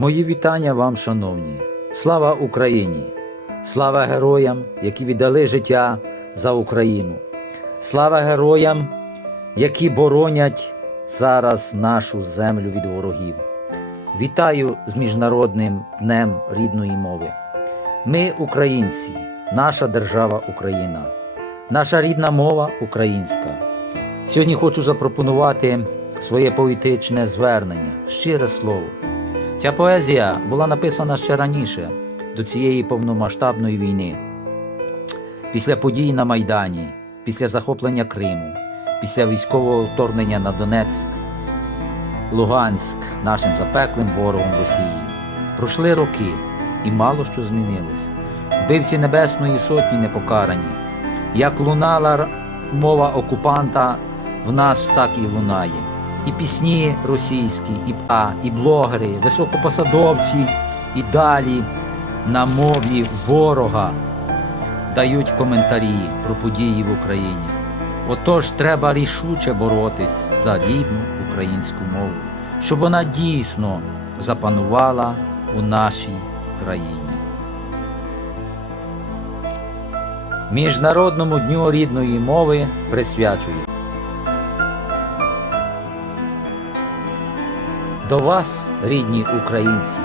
Мої вітання вам, шановні! Слава Україні! Слава героям, які віддали життя за Україну! Слава героям, які боронять зараз нашу землю від ворогів! Вітаю з Міжнародним днем рідної мови. Ми, українці, наша держава Україна, наша рідна мова українська. Сьогодні хочу запропонувати своє поетичне звернення, щире слово. Ця поезія була написана ще раніше, до цієї повномасштабної війни. Після подій на Майдані, після захоплення Криму, після військового вторгнення на Донецьк, Луганськ нашим запеклим ворогом Росії. Пройшли роки, і мало що змінилось. Вбивці Небесної Сотні не покарані. Як лунала мова окупанта, в нас так і лунає. І пісні російські, і, а, і блогери, високопосадовці, і далі на мові ворога дають коментарі про події в Україні. Отож, треба рішуче боротись за рідну українську мову, щоб вона дійсно запанувала у нашій країні. Міжнародному дню рідної мови присвячую. До вас, рідні українці,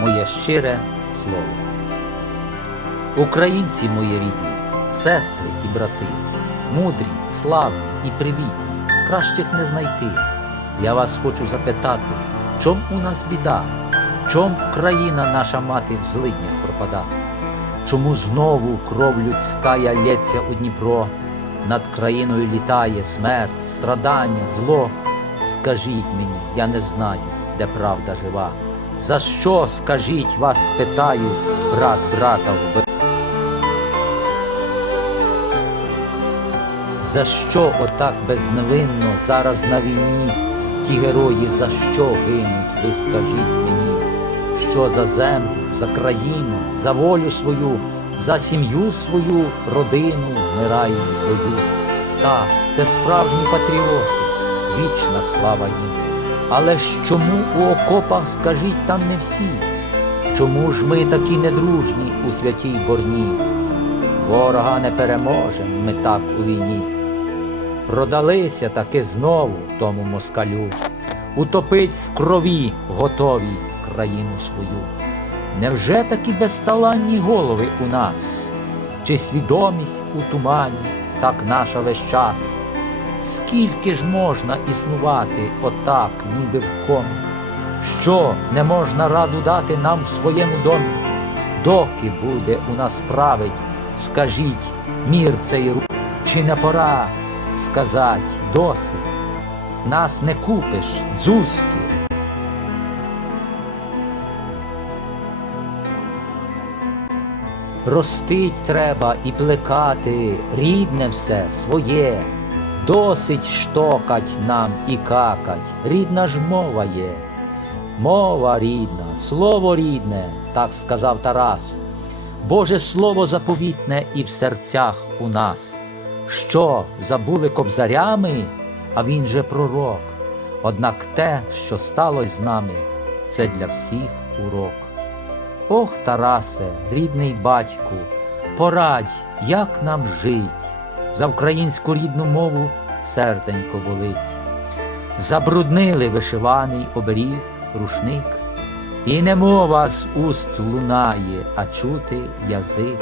моє щире слово. Українці мої рідні, сестри і брати, мудрі, славні і привітні, кращих не знайти. Я вас хочу запитати, чом у нас біда, чом в країна наша мати в злиднях пропада? Чому знову кров людська лється у Дніпро? Над країною літає смерть, страдання, зло. Скажіть мені, я не знаю, де правда жива. За що, скажіть, вас спитаю, брат брата вбив? За що отак безневинно зараз на війні ті герої за що гинуть, ви скажіть мені, що за землю, за країну, за волю свою, за сім'ю свою, родину вмирають в бою. Так, це справжні патріоти, вічна слава їм. Але ж чому у окопах, скажіть, там не всі? Чому ж ми такі недружні у святій борні? Ворога не переможем ми так у війні. Продалися таки знову тому москалю, утопить в крові готові країну свою. Невже такі безталанні голови у нас? Чи свідомість у тумані, так наша весь час? Скільки ж можна існувати отак, ніби в комі? Що не можна раду дати нам в своєму домі? Доки буде у нас править, скажіть, мір цей ру, чи не пора сказать досить? Нас не купиш, дзузьки. Ростить треба і плекати, рідне все своє. Досить штокать нам і какать, рідна ж мова є. Мова рідна, слово рідне, так сказав Тарас. Боже слово заповітне і в серцях у нас. Що забули кобзарями, а він же пророк. Однак те, що сталося з нами, це для всіх урок. Ох, Тарасе, рідний батьку, порадь, як нам жить, за українську рідну мову серденько болить. Забруднили вишиваний оберіг, рушник, і не мова з уст лунає, а чути язик.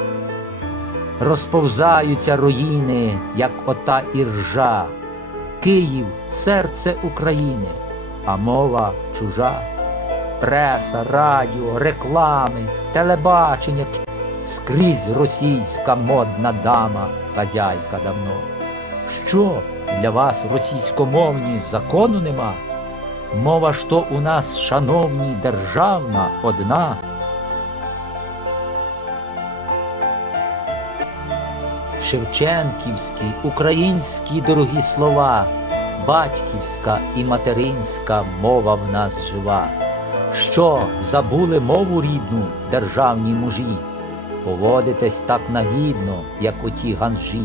Розповзаються руїни, як ота іржа. Київ серце України, а мова чужа. Преса, радіо, реклами, телебачення скрізь російська модна дама, хазяйка давно. Що для вас російськомовні закону нема? Мова ж то у нас, шановні, державна одна. Шевченківські, українські дорогі слова, батьківська і материнська мова в нас жива. Що забули мову рідну державні мужі? Поводитесь так нагідно, як оті ганжі.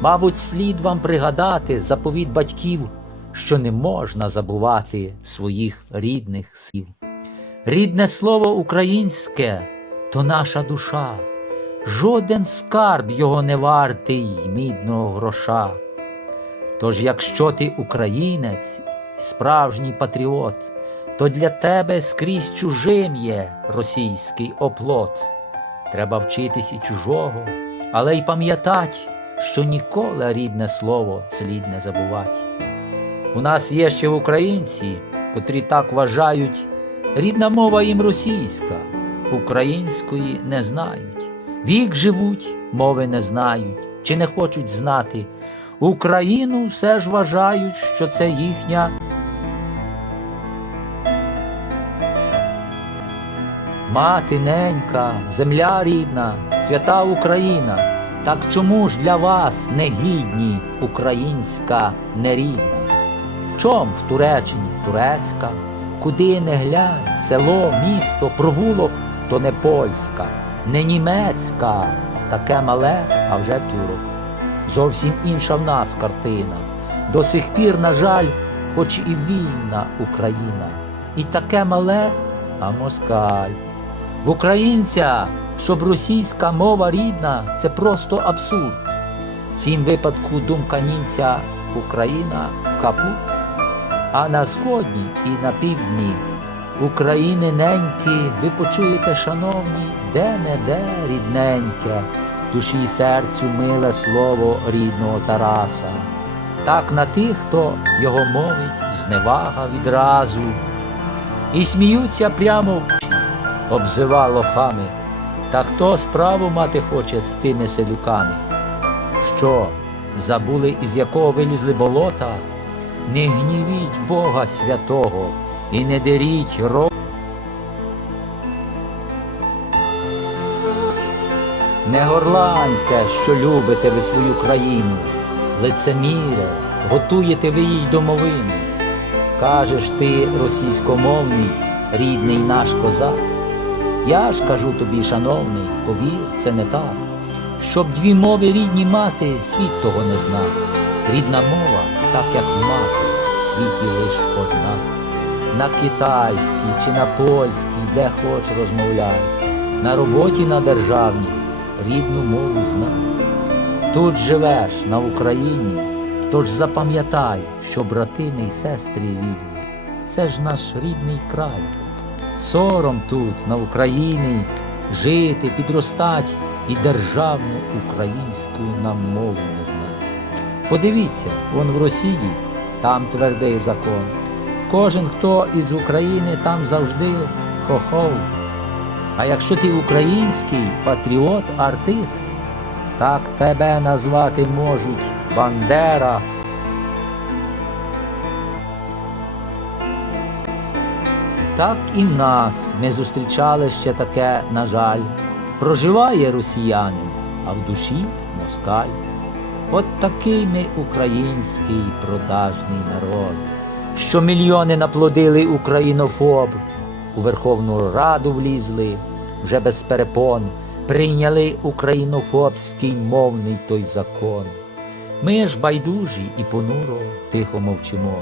Мабуть, слід вам пригадати заповіт батьків, що не можна забувати своїх рідних слів. Рідне слово українське то наша душа, жоден скарб його не вартий мідного гроша. Тож, якщо ти українець, справжній патріот, то для тебе скрізь чужим є російський оплот. Треба вчитись і чужого, але й пам'ятать, що ніколи рідне слово слід не забувати. У нас є ще українці, котрі так вважають, рідна мова їм російська, української не знають. Вік живуть, мови не знають, чи не хочуть знати. Україну все ж вважають, що це їхня. Мати ненька, земля рідна, свята Україна. Так чому ж для вас не гідні українська нерідна? Чом в Туреччині турецька, куди не глянь, село, місто, провулок, то не польська, не німецька, таке мале, а вже турок. Зовсім інша в нас картина. До сих пір, на жаль, хоч і вільна Україна, і таке мале, а москаль. В українця, щоб російська мова рідна, це просто абсурд. В цім випадку думка німця Україна капут. А на сході і на півдні України неньки, ви почуєте, шановні, де-не-де рідненьке, душі й серцю миле слово рідного Тараса. Так на тих, хто його мовить, зневага відразу, і сміються прямо в очі, обзива лохами. Та хто справу мати хоче з тими селюками? Що, забули, із якого вилізли болота? Не гнівіть Бога святого і не деріть ро. Не горланьте, що любите ви свою країну, лицеміре, готуєте ви їй домовину. Кажеш ти, російськомовний, рідний наш козак. Я ж кажу тобі, шановний, повір, це не так. Щоб дві мови рідні мати, світ того не знав. Рідна мова, так як мати, в світі лиш одна. На китайській чи на польській, де хоч розмовляй, на роботі на державній рідну мову знай. Тут живеш на Україні, тож запам'ятай, що братини й сестри рідні, це ж наш рідний край. Сором тут, на Україні, жити, підростать і державну українську нам мову не знати. Подивіться, вон в Росії, там твердий закон. Кожен, хто із України, там завжди хохов. А якщо ти український патріот, артист, так тебе назвати можуть Бандера. Так і в нас ми зустрічали ще таке, на жаль. Проживає росіянин, а в душі москаль. От такий ми український продажний народ, що мільйони наплодили українофоб, у Верховну Раду влізли, вже без перепон, прийняли українофобський мовний той закон. Ми ж байдужі і понуро тихо мовчимо.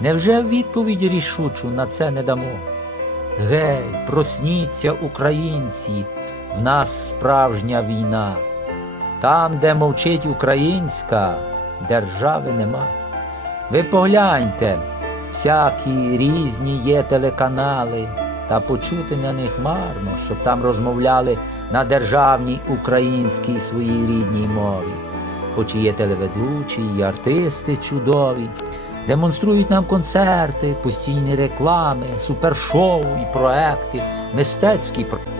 Невже відповідь рішучу на це не дамо? Гей, просніться, українці, в нас справжня війна. Там, де мовчить українська, держави нема. Ви погляньте, всякі різні є телеканали, та почути на них марно, щоб там розмовляли на державній українській своїй рідній мові. Хоч і є телеведучі, і артисти чудові, демонструють нам концерти, постійні реклами, супершоу і проекти, мистецькі проекти.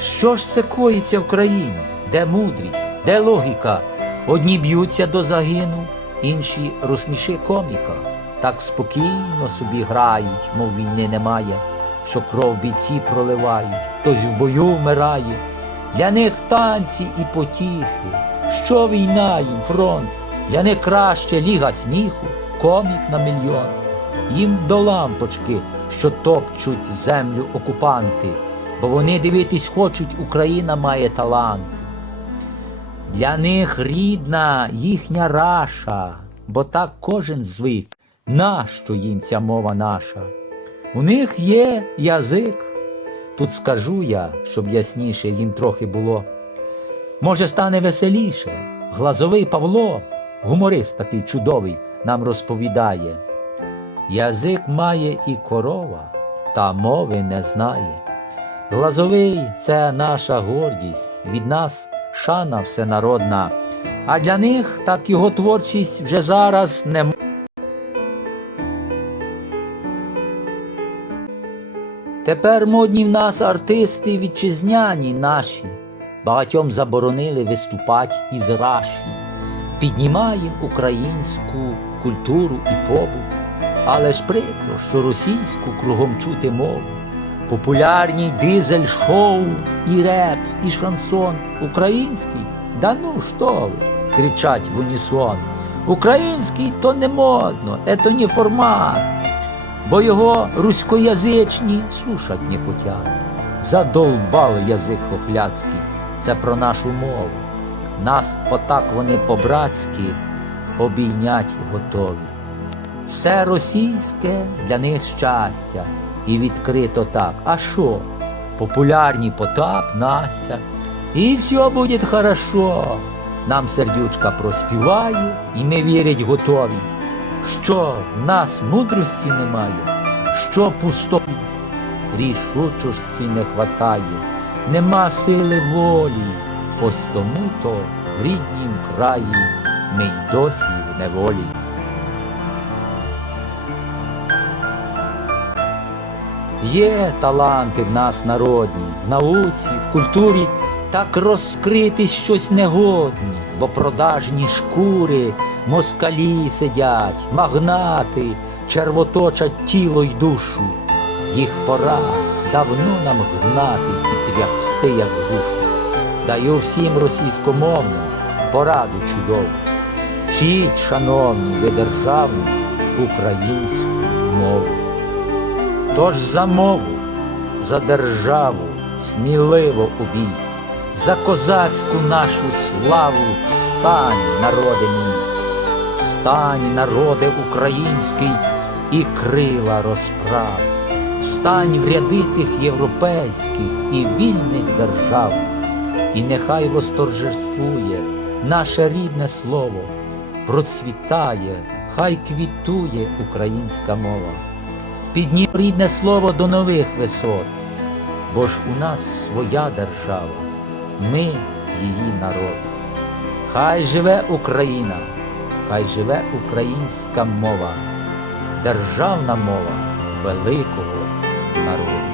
Що ж це коїться в країні? Де мудрість, де логіка? Одні б'ються до загину, інші розсміши коміка. Так спокійно собі грають, мов війни немає, що кров бійці проливають, хтось в бою вмирає. Для них танці і потіхи. Що війна їм, фронт? Для них краще ліга сміху, комік на мільйон. Їм до лампочки, що топчуть землю окупанти, бо вони дивитись хочуть, Україна має талант. Для них рідна їхня раша, бо так кожен звик. Нащо їм ця мова наша? У них є язик. Тут скажу я, щоб ясніше їм трохи було. Може, стане веселіше. Глазовий Павло, гуморист такий чудовий, нам розповідає. Язик має і корова, та мови не знає. Глазовий це наша гордість, від нас шана всенародна, а для них так його творчість вже зараз не м- Тепер модні в нас артисти вітчизняні наші, багатьом заборонили виступати із раші. Піднімаємо українську культуру і побут, але ж прикро, що російську кругом чути мову. Популярні дизель-шоу, і реп, і шансон. Український? Да ну що ви? кричать в унісон. Український то не модно, это не формат бо його руськоязичні слушать не хотять. Задолбав язик хохляцький, це про нашу мову. Нас отак вони по-братськи обійнять готові. Все російське для них щастя, і відкрито так. А що? Популярні Потап, Настя, і все буде хорошо. Нам сердючка проспіває, і ми вірять готові що в нас мудрості немає, що пустої, рішучості не хватає, нема сили волі, ось тому то в ріднім краї ми й досі в неволі. Є таланти в нас народні, в науці, в культурі, так розкрити щось негодні, бо продажні шкури, москалі сидять, магнати, червоточать тіло й душу. Їх пора давно нам гнати і трясти, як грушу. Даю всім російськомовним пораду чудову. Вчіть, шановні, ви державну українську мову. Тож за мову, за державу сміливо убій, за козацьку нашу славу встань, народи встань, народи український, і крила розправ, встань в ряди тих європейських і вільних держав, і нехай восторжествує наше рідне слово, процвітає, хай квітує українська мова. Піднім рідне слово до нових висот, бо ж у нас своя держава, ми її народ. Хай живе Україна, хай живе українська мова, державна мова великого народу.